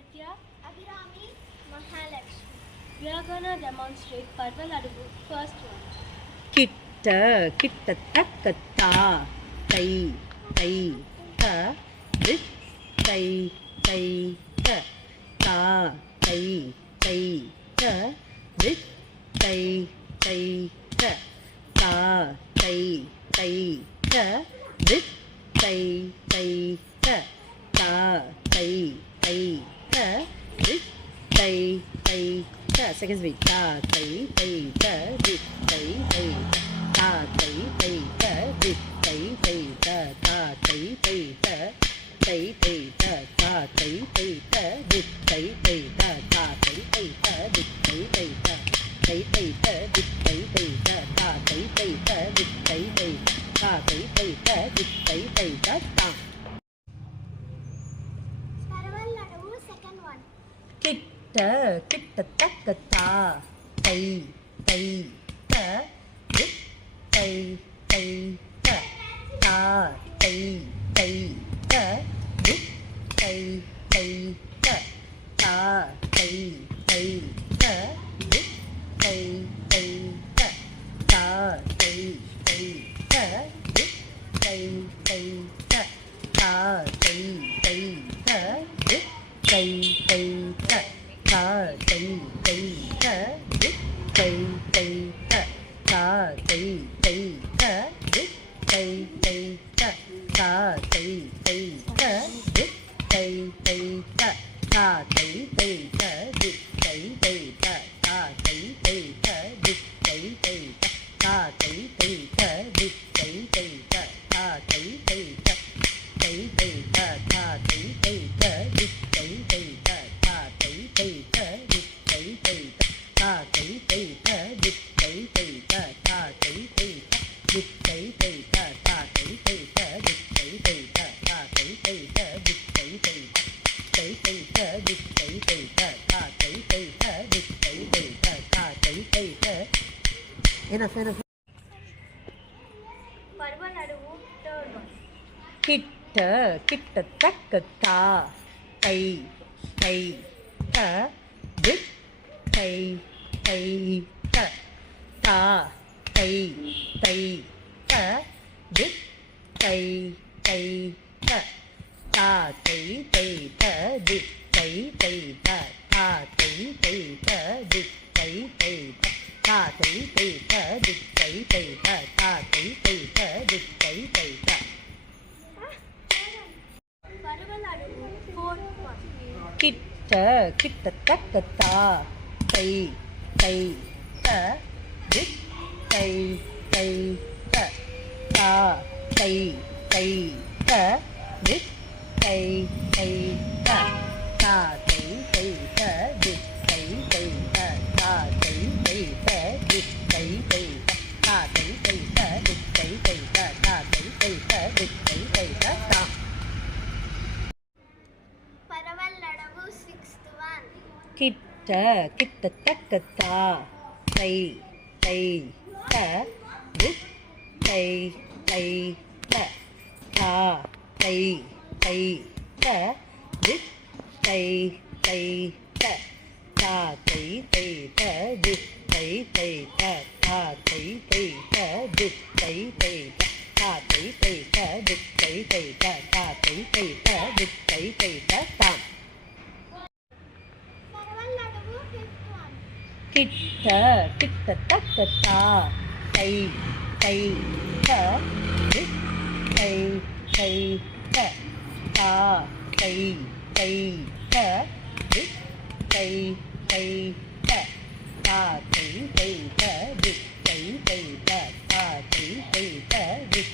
Aditya, Abhirami, Mahalakshmi. we are gonna demonstrate Parval Adubu first one. கிட்ட கிட்டத்தக்கத்தா தை தை த தித் தை தை த தா தை தை த தித் தை தை த தா தை தை த தித் தை தை த தா தை தை த தித் தை தை த செகண்ட் ஸ்வீட் தா தை தை த தித் தை தை த தா தை தை த தித் தை தை த தா தை தை த தை தை த தா தை தை த தித் தை தை த தா தை தை த தித் தை தை த தை தை த தித் தை தை த தா தை தை த தித் தை தை தா தை தை த தித் தை தை த தா Parval Adubu, second one. கிட்ட கிட்டத்தக்கத்தா தை தை த தித் தை தை த தா தை தை த தித் தை தை த தா தை தை த தித் தை தை த தா தை தை த தித் தை தை த தா தை தை த தித் தை தை த தா தை தை த தித் தை தை த தா தை தை த தித் தை தை த தா தை தை த தித் தை தை த தா தை தை த தித் தை தை த தா தை தை த தித் தை தை த தா தை தை த தித் தை தை த தா தை தை த தை தை த தா தை தை த தித் தை தை த தா தை தை த தித் தை தை த தா தை தை த தித் தை தை த தா தை தை த தித் தை தை த தா தை தை த தித் தை தை த தா தை தை த தித் தை தை த தை தை த தித் தை தை த தா தை தை த தித் தை தை த தா தை தை த enough Parval Adubu, third one. கிட்ட கிட்டத்தக்கத்தா தை தை த தித் தை தை த தா தை தை த தித் தை தை த தா தை தை த தித் தை தை த தா தை தை த தித் தை தை த தா தை தை த தித் தை தை த தா தை தை த தித் தை தை த Parval Adubu, fourth one. கிட்ட கிட்டத்தக்கத்தா தை தை த தித் தை தை த தா தை தை த தித் தை தை த தா தை தை த தித் தை தை த தா தை தை த தித் தை தை த தா தை தை த தித் தை தை த தா தை தை த தித் தை தை த தா Parval Adubu, sixth one. கிட்ட கிட்டத்தக்கத்தா தை தை த தித் தை தை த தா தை தை த தித் தை தை த தா தை தை த தித் தை தை த தா தை தை த தித் தை தை த தா தை தை த தித் தை தை த தா தை தை த தித் தை தை த தா Parval Adubu, fifth one. கிட்ட கிட்டத்தக்கத்தா தை தை த தித் தை தை த தா தை தை த தித் தை தை த தா தை தை த தித் தை தை த தா தை தை த தித்